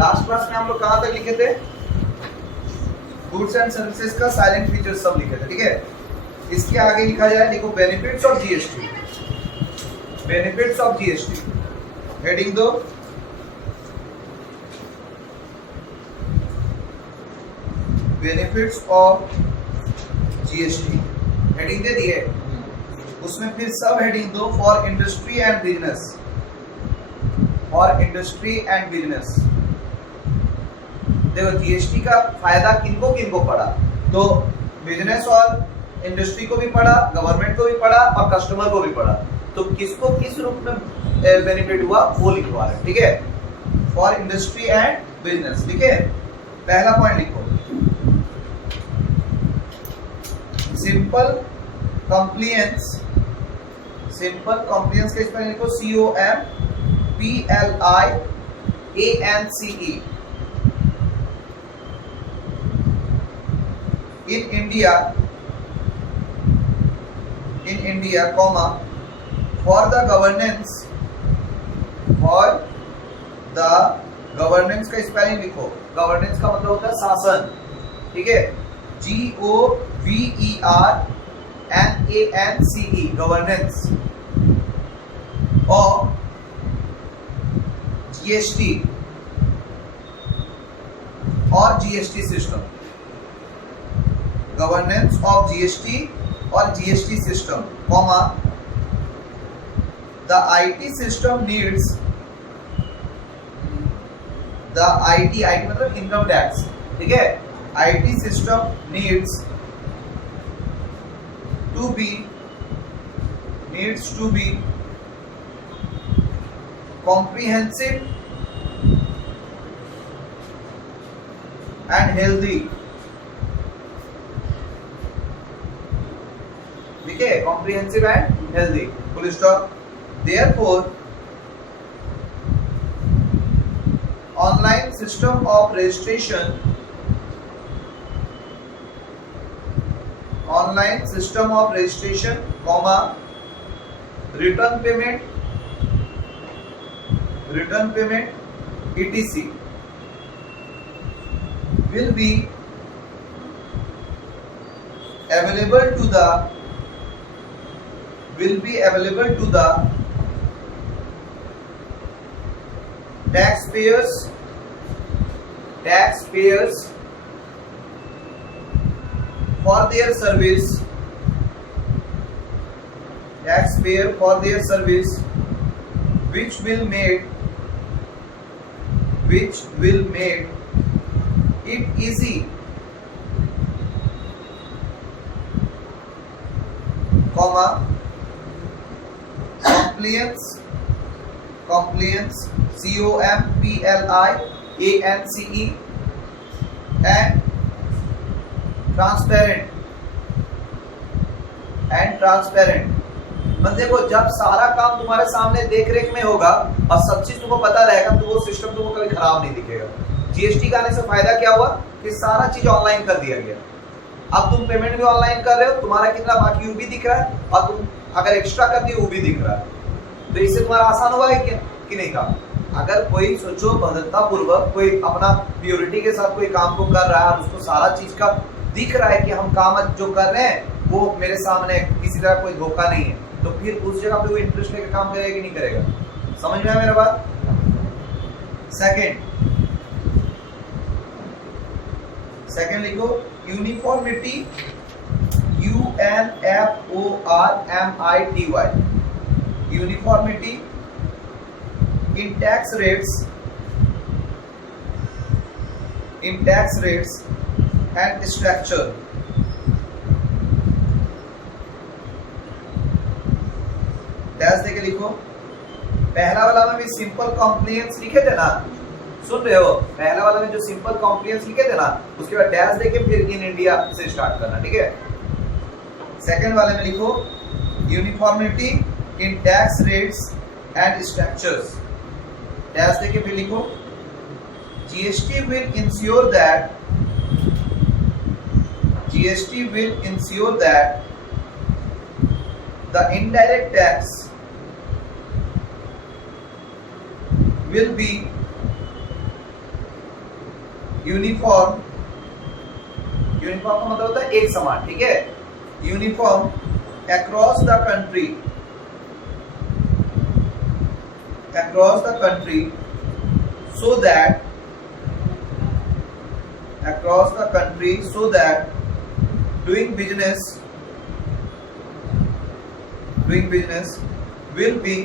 Last class में हम लोग कहां तक लिखे थे? गुड्स एंड सर्विसेज का साइलेंट फीचर्स सब लिखे थे, ठीक है। इसके आगे लिखा जाए, देखो benefits of GST. Benefits of GST heading दो, बेनिफिट्स ऑफ जीएसटी हेडिंग दे दिए। उसमें फिर सब हेडिंग दो, for industry and business, for industry and business. देखो जीएसटी का फायदा किनको किनको पड़ा, तो बिजनेस और इंडस्ट्री को भी पड़ा, गवर्नमेंट को भी पड़ा और कस्टमर को भी पड़ा। तो किसको किस रूप में बेनिफिट हुआ वो लिखवा रहे, ठीक है। फॉर इंडस्ट्री एंड बिजनेस, ठीक है। पहला पॉइंट लिखो, सिंपल कंप्लायंस। सिंपल कंप्लायंस के स्पेलिंग लिखो COMPLIANCE। in India, comma, for the governance का स्पेलिंग लिखो। गवर्नेंस का मतलब होता है शासन, ठीक है। GOVERNANCE, governance. और जीएसटी और GST system, governance of GST और GST system, comma, the IT system needs, the IT मतलब इनकम टैक्स, ठीक है। IT system needs to be comprehensive and healthy, ठीक है। comprehensive and healthy, full stop। Therefore, online system of registration, comma, return payment etc will be available to the taxpayers for their service, which will make it easy, comma, compliance COMPLIANCE and transparent। मतलब देखो जब सारा काम तुम्हारे सामने देख रेख में होगा और सब चीज तुमको पता रहेगा तो वो सिस्टम तुमको कभी खराब नहीं दिखेगा। जीएसटी का आने से फायदा क्या हुआ कि सारा चीज ऑनलाइन कर दिया गया। अब तुम पेमेंट भी ऑनलाइन कर रहे हो, तुम्हारा कितना बाकी वो भी दिख रहा है और तुम अगर एक्स्ट्रा कर दिए वो भी दिख रहा है। तो इससे तुम्हारा आसान हुआ है कि नहीं काम। अगर कोई सोचो भद्रता पूर्वक कोई अपना प्योरिटी के साथ कोई काम को कर रहा है और उसको सारा चीज का दिख रहा है कि हम काम जो कर रहे हैं वो मेरे सामने किसी तरह कोई धोखा नहीं है, तो फिर उस जगह पे वो इंटरेस्ट लेकर काम करेगा कि नहीं करेगा। समझ में आया मेरा बात? सेकंड लिखो, uniformity, UNFORMITY, uniformity in tax rates and structure। Dash देके लिखो। पहला वाला में भी सिंपल कॉम्प्लायंस लिखे थे ना, सुन रहे हो? पहला वाला में जो सिंपल कॉम्प्लायंस लिखे थे ना, उसके बाद डैश देके फिर इन इंडिया से स्टार्ट करना, ठीक है। सेकंड वाले में लिखो यूनिफॉर्मिटी इन tax rates and structures, dash देके फिर लिखो GST will ensure that the indirect tax will be uniform, uniform का मतलब होता है एक समान, ठीक है, uniform across the country, across the country so that across the country so that doing business will be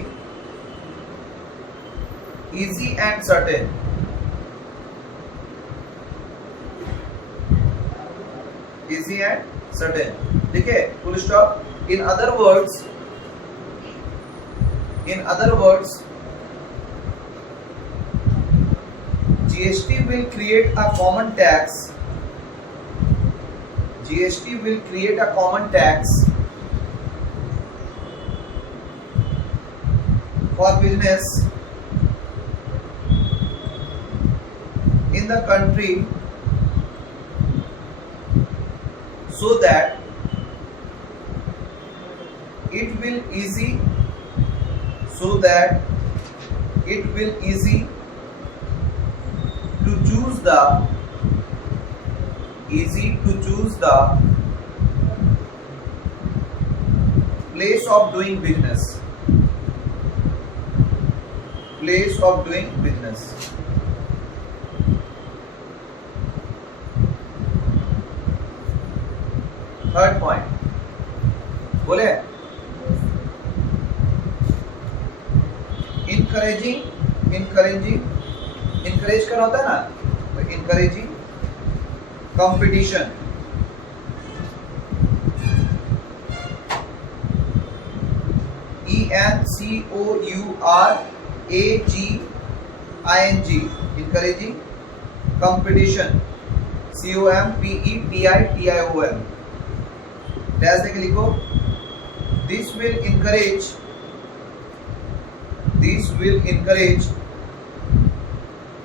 easy and certain, easy and certain, ठीक है, full stop. In other words GST will create a common tax. GST will create a common tax for business in the country so that it will easy to choose the place of doing business. Third point, बोले encourage करना होता है ना, तो encouraging competition, ENCOURAGING, encouraging competition, COMPETITION, dash देके लिखो, this will encourage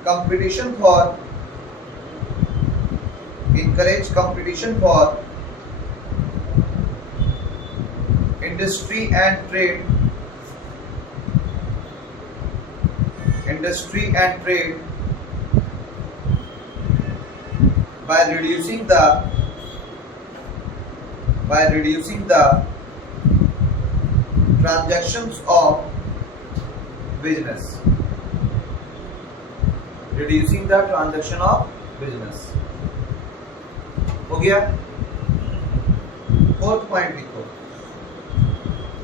competition for industry and trade by reducing the transactions of business. Reducing the transaction of business. हो गया. Fourth point लिखो,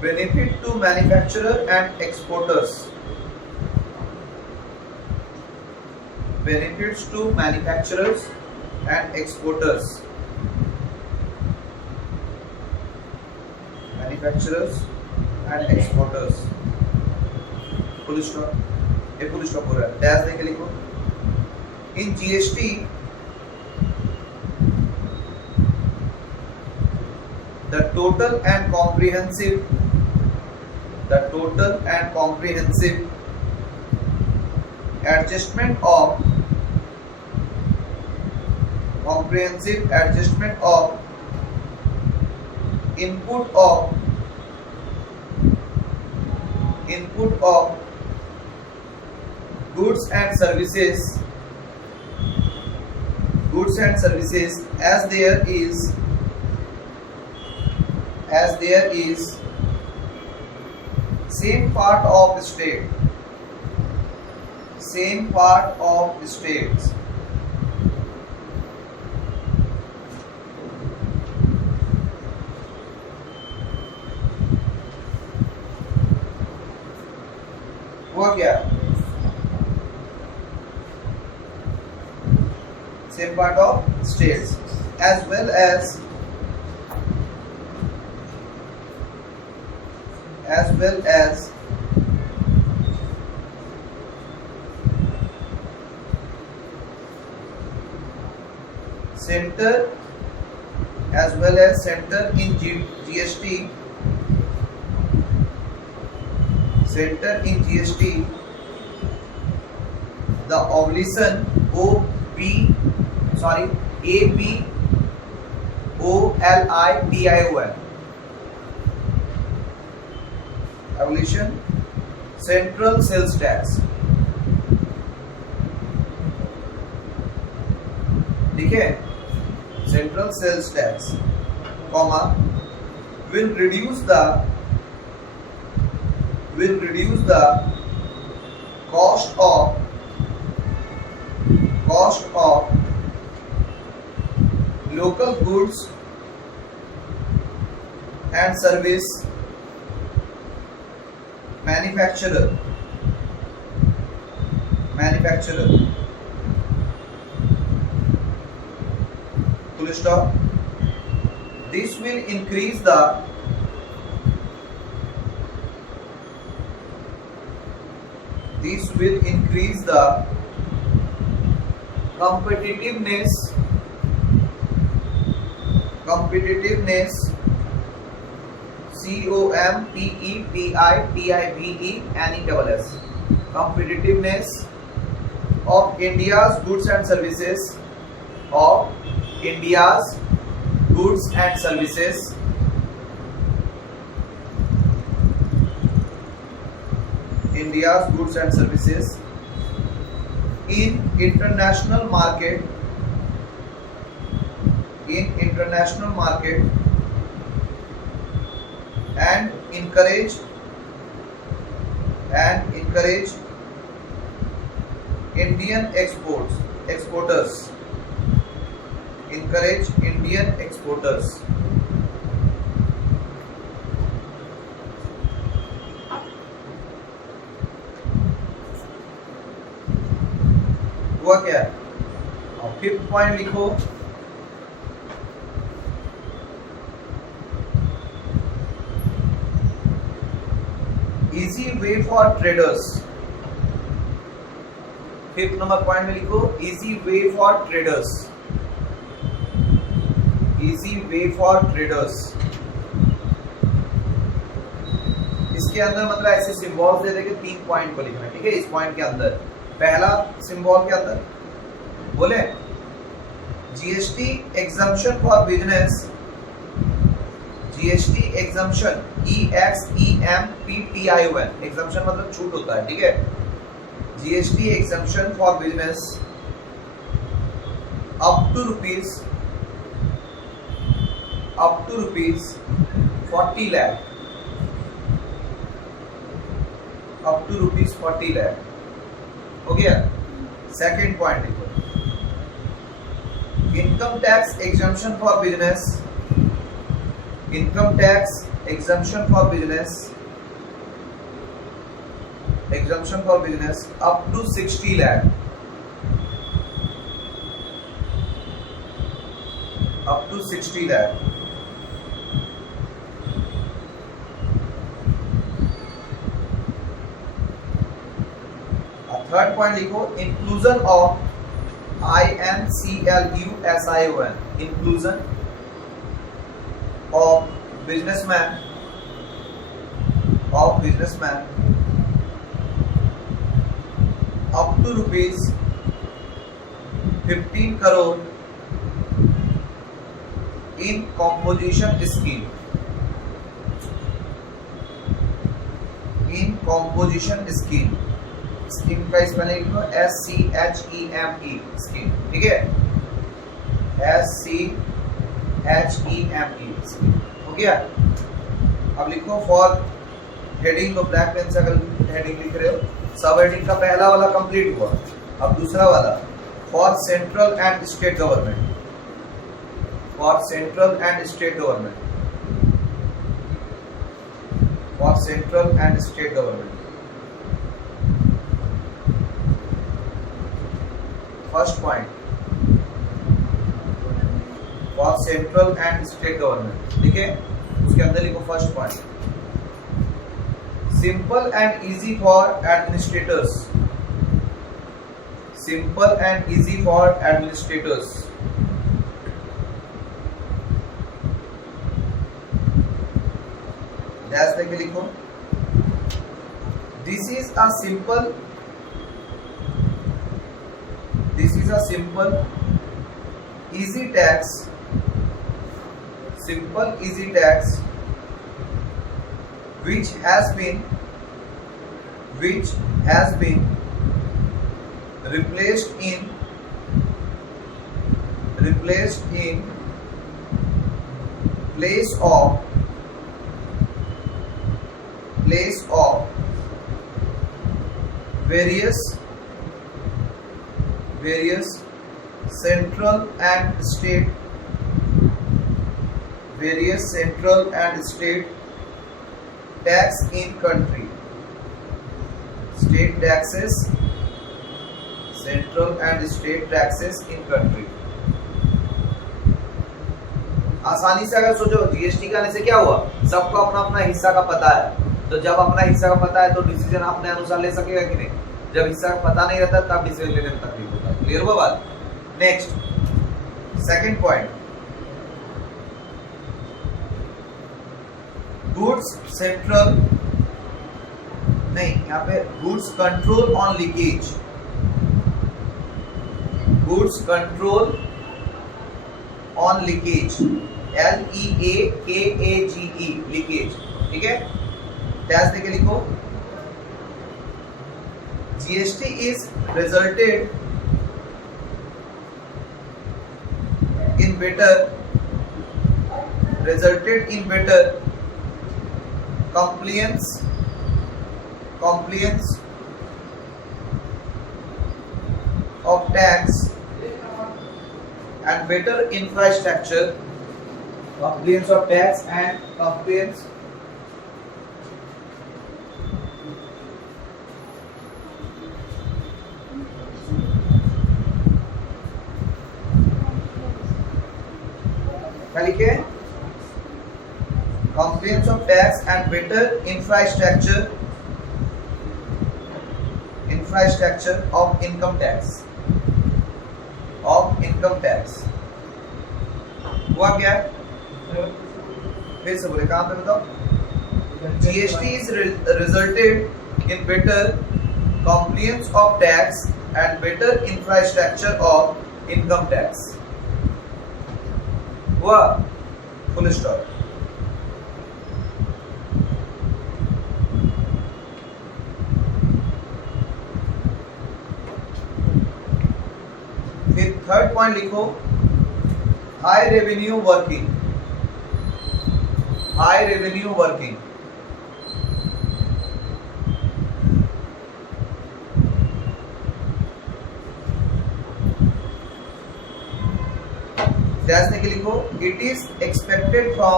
benefit to manufacturer and exporters. Benefits to manufacturers and exporters. Manufacturers and exporters. Full stop. ये full stop हो रहा है. डैश देके लिखो. In GST, the total and comprehensive adjustment of input of goods and services as there is same part of states. हुआ क्या? Same part of states as well as center in GST. Center in GST, the obligation APOLITION, abolition central sales tax. ठीक है, central sales tax comma will reduce the cost of local goods and service manufacturer full stop. This will increase the competitiveness competitiveness competitiveness of India's goods and services in international market and encourage Indian exporters. हुआ क्या? और 5th point लिखो, easy way for traders. 5th number point में लिखो easy way for traders. इसके अंदर मतलब ऐसे सिंबल्स दे देंगे 3 पॉइंट को लिखना, ठीक है। इस पॉइंट के अंदर पहला सिंबल के अंदर बोले GST exemption for business, GST exemption EXEMPTION, exemption मतलब छूट होता है, ठीक है। GST exemption for business up to rupees 40 lakh, up to rupees 40 lakh हो गया। सेकेंड पॉइंट देखो, income tax exemption for business up to 60 lakh, third point लिखो inclusion of INCLUSION, inclusion of businessman up to rupees 15 crore in composition scheme, scheme का spelling लिखो SCHEME, scheme, ठीक है, SCHEME scheme हो गया। अब लिखो फॉर हेडिंग को ब्लैक पेन से अगर हेडिंग लिख रहे हो, सब हेडिंग का पहला वाला कंप्लीट हुआ। अब दूसरा वाला for central and state government, for central and state government. First point for central and state government, ठीक है। उसके अंदर लिखो first point simple and easy for administrators, dash देके लिखो this is a simple easy tax which has been replaced in replaced in place of various central and state tax in country. State taxes, central and state taxes in country. आसानी से अगर सोचो, जीएसटी का आने से क्या हुआ, सबको अपना अपना हिस्सा का पता है, तो जब अपना हिस्सा का पता है तो डिसीजन अपने अनुसार ले सकेगा कि नहीं। जब हिस्सा का पता नहीं रहता तब डिसीजन लेने में तकलीफ होता है। क्लियर हुआ बात। Next second point, goods central नहीं, यहाँ पे goods control on leakage, goods control on leakage, LEAKAGE, leakage. ठीक है, डैश देके लिखो। GST is resulted in better compliance of tax and better infrastructure, compliance of tax and compliance लिखे, compliance of tax and better infrastructure of income tax, हुआ क्या? फिर से बोले, कहां पे बताओ। GST is resulted in better compliance of tax and better infrastructure of income tax, हुआ, फुल स्टॉप। फिर थर्ड पॉइंट लिखो, हाई रेवेन्यू वर्किंग, के लिखो, it is expected from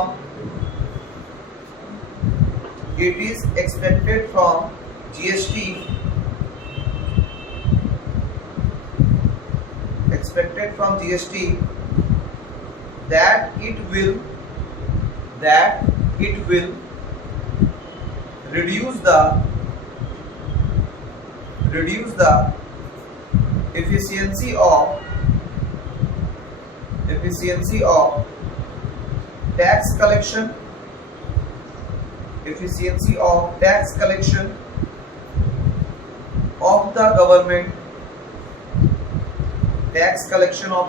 GST that it will reduce the efficiency of tax collection of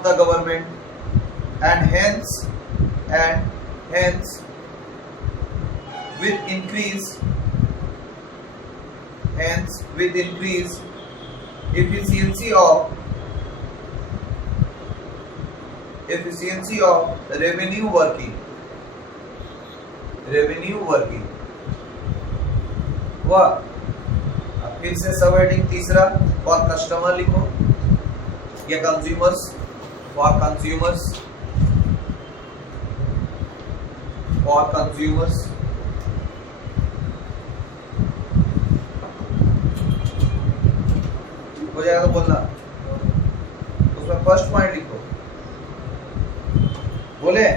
the government, and hence with increase efficiency of revenue working, हुआ। अब फिर से सब हेडिंग तीसरा, फॉर कस्टमर लिखो या कंज्यूमर्स, फॉर कंज्यूमर्स हो जाएगा तो बोलना। उसमें फर्स्ट पॉइंट लिखो, बोले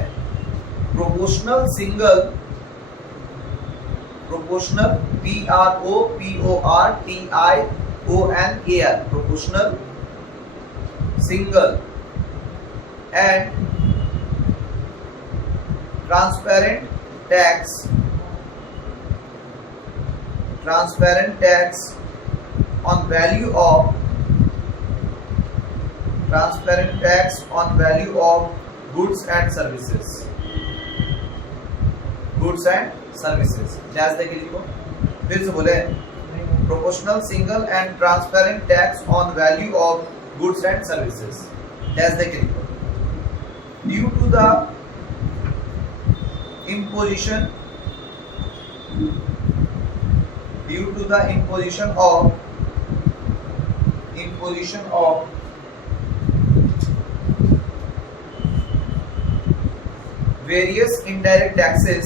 proportional single, proportional PROPORTIONAL, proportional single and transparent tax on value of goods and services, जैसे देखिए लिखो, फिर से बोले, proportional single and transparent tax on value of goods and services, जैसे देखिए लिखो। due to the imposition of various indirect taxes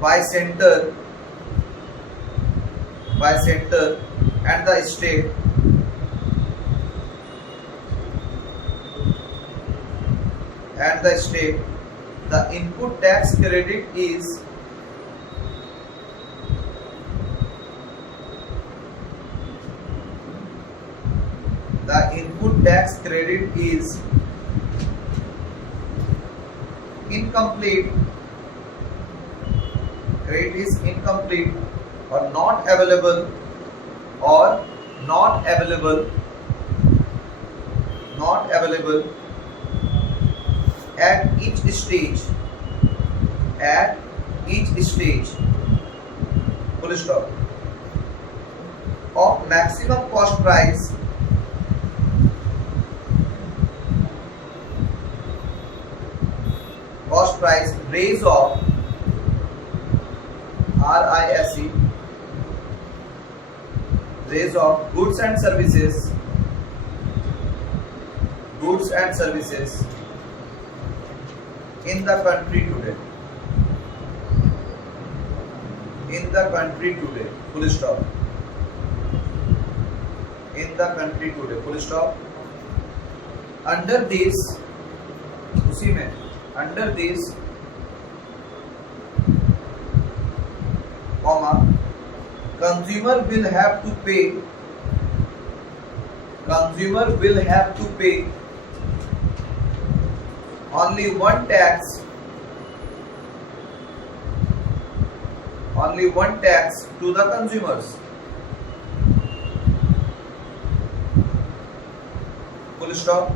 by center and the state, the input tax credit is incomplete, or not available at each stage, full stop, of maximum cost price raise of RISE, raise of goods and services in the country today, full stop, in the country today, full stop. Under this, उसी में under this, comma, consumer will have to pay only one tax to the consumers, full stop.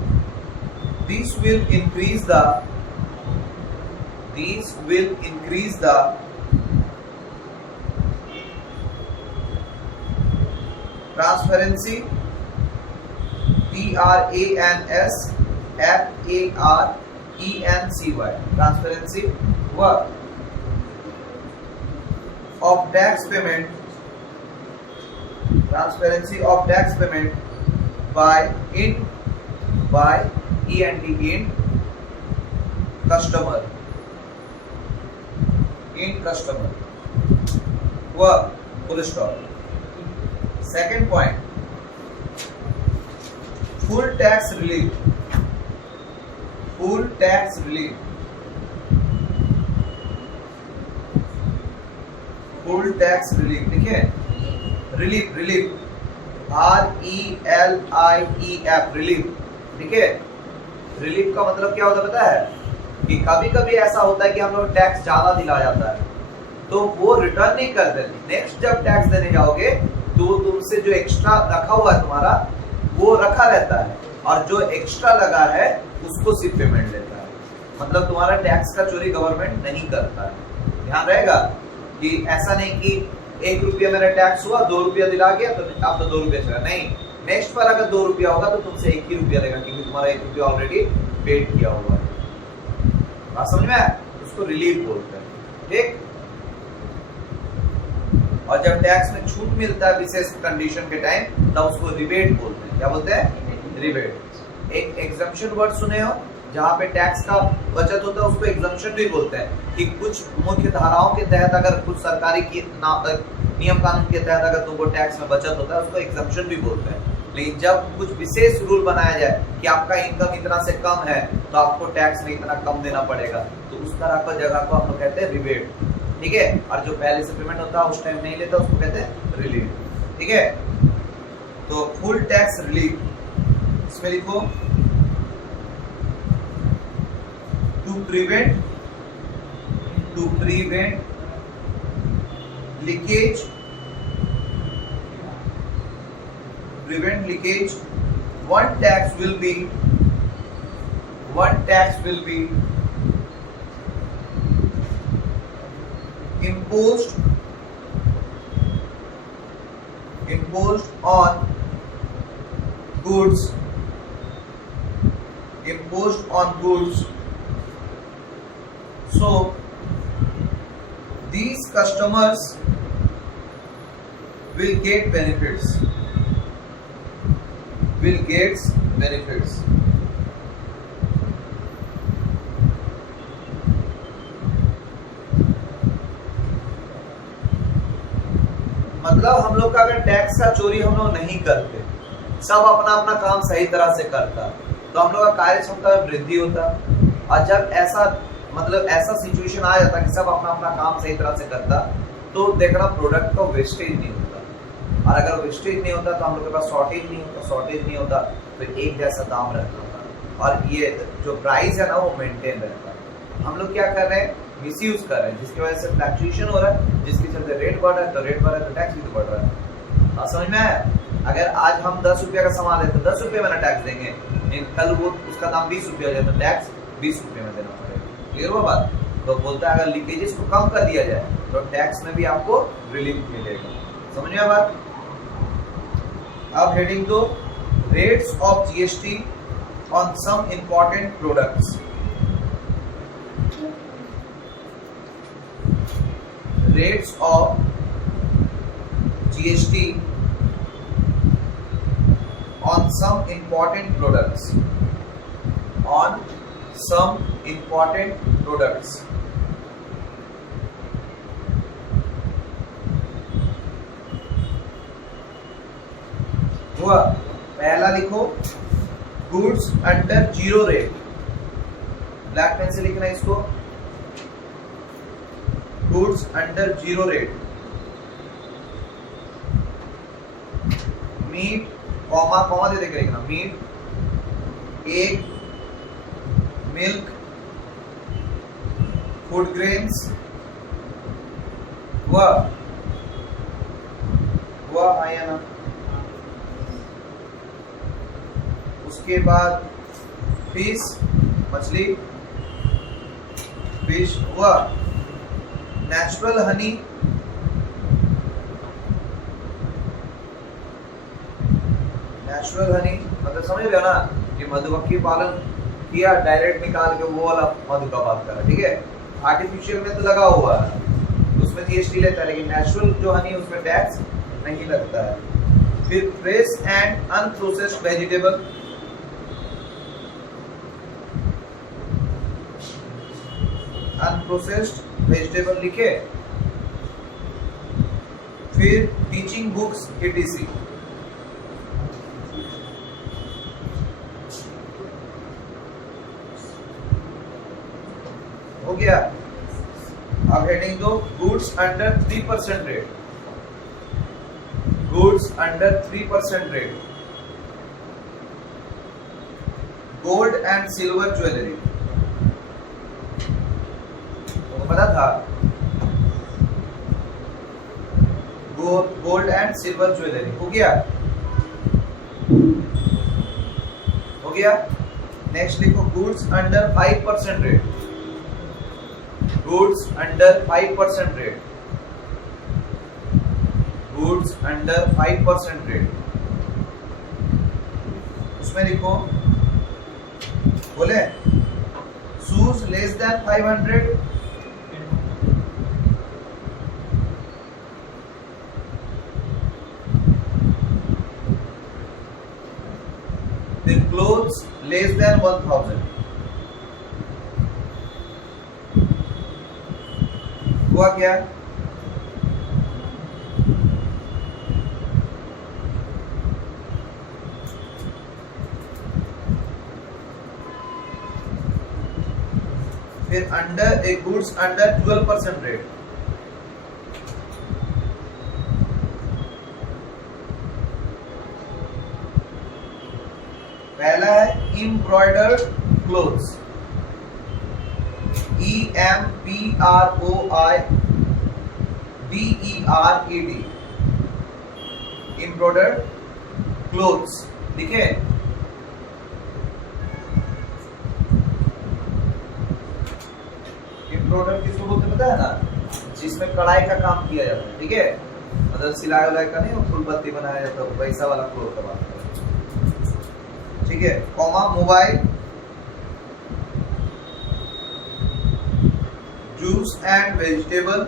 This will increase the transparency, TRANSFARENCY, transparency work of tax payment, by END customer, work, full stop. Second point, full tax relief, देखिए, relief RELIEF, relief, ठीक है। रिलीफ का मतलब क्या होता है पता है? कि कभी कभी ऐसा होता है कि हम लोग टैक्स ज्यादा दिला जाता है तो वो रिटर्न नहीं कर देते। नेक्स्ट जब टैक्स देने जाओगे तो तुमसे जो एक्स्ट्रा रखा हुआ है तुम्हारा वो रखा रहता है, और जो एक्स्ट्रा लगा है उसको सिर्फ पेमेंट देता है। मतलब तुम्हारा टैक्स का चोरी गवर्नमेंट नहीं करता है। ध्यान रहेगा कि ऐसा नहीं कि 1 रुपया मेरा टैक्स हुआ, 2 रुपया दिला गया तो अब तो 2 रुपया चला, नहीं। नेक्स्ट पर अगर 2 रुपया होगा तो तुमसे 1 ही रुपया लेगा, क्योंकि तुम्हारा 1 रुपया ऑलरेडी पेड किया हुआ है। बात समझ में आया? उसको रिलीफ बोलते हैं, ठीक। और जब टैक्स में छूट मिलता है विशेष कंडीशन के टाइम, तब उसको रिबेट बोलते हैं। क्या बोलते हैं? रिबेट। एक एग्जम्पशन वर्ड सुने हो जहाँ पे टैक्स का बचत होता है, उसको एग्जम्पशन भी बोलते हैं। कि कुछ मुख्य धाराओं के तहत अगर कुछ सरकारी की नियम कानून के तहत अगर तुमको टैक्स में बचत होता है, उसको एग्जम्पशन भी बोलते हैं। लेकिन जब कुछ विशेष रूल बनाया जाए कि आपका इनकम इतना से कम है तो आपको टैक्स में इतना कम देना पड़ेगा, तो उस तरह का जगह को हम लोग कहते हैं रिबेट, ठीक है। और जो पहले से पेमेंट होता है उस टाइम नहीं लेता, उसको कहते हैं रिलीफ, ठीक है। तो फुल टैक्स रिलीफ, इसमें लिखो to prevent leakage, one tax will be imposed imposed on goods, so these customers will get benefits. मतलब हम लोग का अगर टैक्स का चोरी हम लोग नहीं करते, सब अपना अपना काम सही तरह से करता, तो हम लोग का कार्य क्षमता में वृद्धि होता। और जब ऐसा मतलब ऐसा सिचुएशन आ जाता कि सब अपना अपना काम सही तरह से करता, तो देखना प्रोडक्ट का वेस्टेज नहीं होता। और अगर वेस्टेज नहीं होता तो हम लोग के पास शॉर्टेज नहीं होता, तो एक जैसा दाम रहता था और ये जो प्राइस है ना वो मेंटेन रहता। हम लोग क्या कर रहे हैं, मिसयूज कर रहे हैं, जिसकी वजह से फ्लक्चुएशन हो रहा है, जिसके चलते रेट बढ़ रहा है, तो टैक्स भी तो बढ़ रहा है। आप समझ में आया? अगर आज हम 10 रुपये का सामान लेते तो 10 रुपये में ना टैक्स देंगे, कल वो उसका दाम 20 रुपये हो जाए तो टैक्स 20 रुपये में देना पड़ेगा। क्लियर हुआ बात? तो बोलता है अगर लीकेजेस को कम कर दिया जाए तो टैक्स में भी आपको रिलीफ मिलेगा। समझ में बात? अब heading 2, rates of GST on some important products. Rates of GST on some important products. हुआ? पहला लिखो goods under zero rate, black pen से लिखना इसको, goods under zero rate, meat comma दे देकर लिखना, meat, egg, milk, food grains, हुआ हाँ या ना? उसके बाद फिश, मछली, फिश, हुआ नेचुरल हनी, मतलब समझ रहे हो ना कि मधुमक्खी पालन किया, डायरेक्ट निकाल के वो वाला मधु का बात कर रहा है, ठीक है। आर्टिफिशियल में तो लगा हुआ है, उसमें जीएसटी लेता है, लेकिन नेचुरल जो हनी उसमें टैक्स नहीं लगता है। फिर फ्रेश एंड अनप्रोसेस्ड वेजिटेबल, लिखे। फिर टीचिंग बुक्स etc। हो गया। अब हेडिंग दो, goods under 3% rate, gold and silver jewellery, पता था? गोल्ड एंड सिल्वर ज्वेलरी हो गया। नेक्स्ट लिखो goods under 5% rate, goods under 5% रेट, उसमें लिखो, बोले shoes less than 500, then clothes less than 1000, हुआ क्या? फिर अंडर ए गुड्स अंडर 12% रेट, पहला है embroidered clothes, EMBROIDERED, embroidered clothes, लिखे। एम्ब्रॉयडर किसको बोलते पता है ना? जिसमें कढ़ाई का काम किया जाता है, ठीक है। मतलब सिलाई उलाई का नहीं, वो फुल पत्ती बनाया जाता है वैसा वाला क्लोथ का बात कर रहे हैं। ठीक है, comma mobile, juice and vegetable,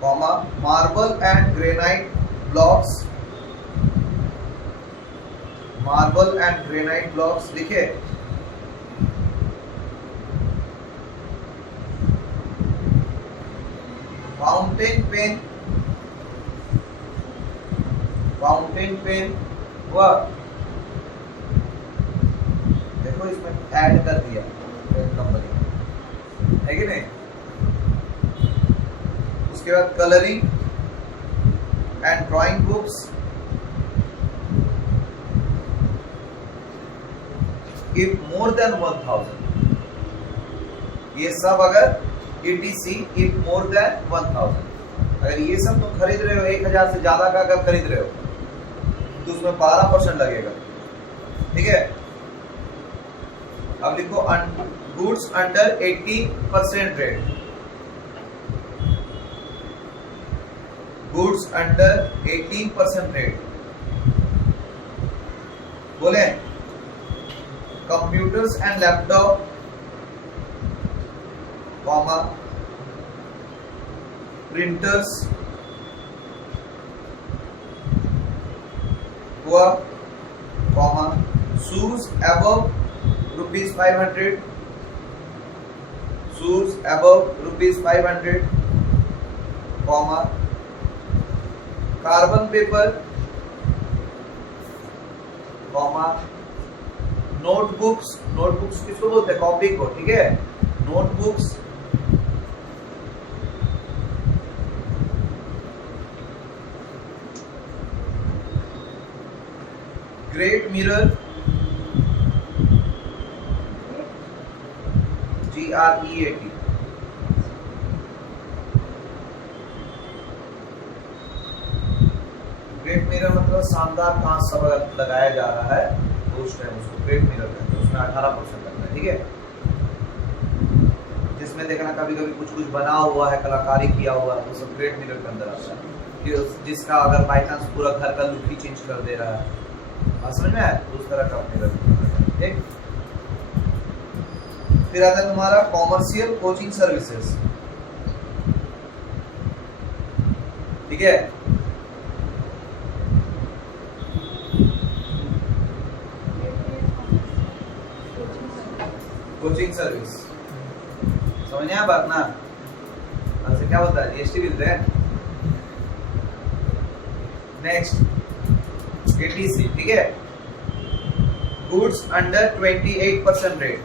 comma marble and granite blocks, marble and granite blocks लिखे। फाउंटेन पेन, फाउंटेन पेन हुआ, देखो इसमें ऐड कर दिया कंपनी, है कि नहीं। उसके बाद colouring and drawing books, if more than 1000, ये सब अगर ETC इफ मोर देन 1000, अगर ये सब तुम खरीद रहे हो 1000 से ज्यादा का अगर खरीद रहे हो तो उसमें 12% लगेगा। ठीक है, अब लिखो goods under 80% rate, goods under 18% rate, बोले computers and laptop, comma printers हुआ, comma shoes above ₹500, shoes above ₹500, comma carbon paper, comma notebooks, notebooks किसको बोलते हैं, कॉपी को। ठीक है, notebooks, great mirror, GREAT, great mirror मतलब शानदार कांच सब लगाया जा रहा है तो उस टाइम उसको ग्रेट मिरर कहते हैं, उसमें 18% लगता है। ठीक है, जिसमें देखना कभी कभी कुछ कुछ बना हुआ है, कलाकारी किया हुआ है, वो सब ग्रेट मिरर के अंदर आता है। जिसका अगर बाई चांस पूरा घर का लुक ही चेंज कर दे रहा है, समझ में आया, तो उस तरह का मिरर। ठीक, फिर आता है तुम्हारा कॉमर्शियल कोचिंग सर्विसेज। ठीक है, कोचिंग सर्विस, समझ आया बात ना। अच्छा क्या होता है, GST मिलते हैं। नेक्स्ट ETC, ठीक है, गुड्स अंडर 28% रेट,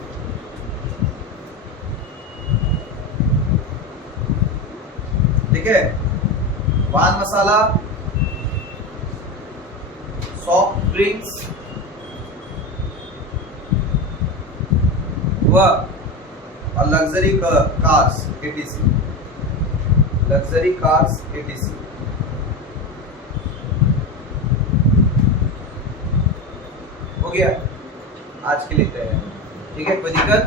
ठीक है, पान मसाला, सॉफ्ट ड्रिंक्स हुआ, और luxury cars ETC, luxury cars ETC। हो गया, आज के लिए तय है। ठीक है, कोई दिक्कत?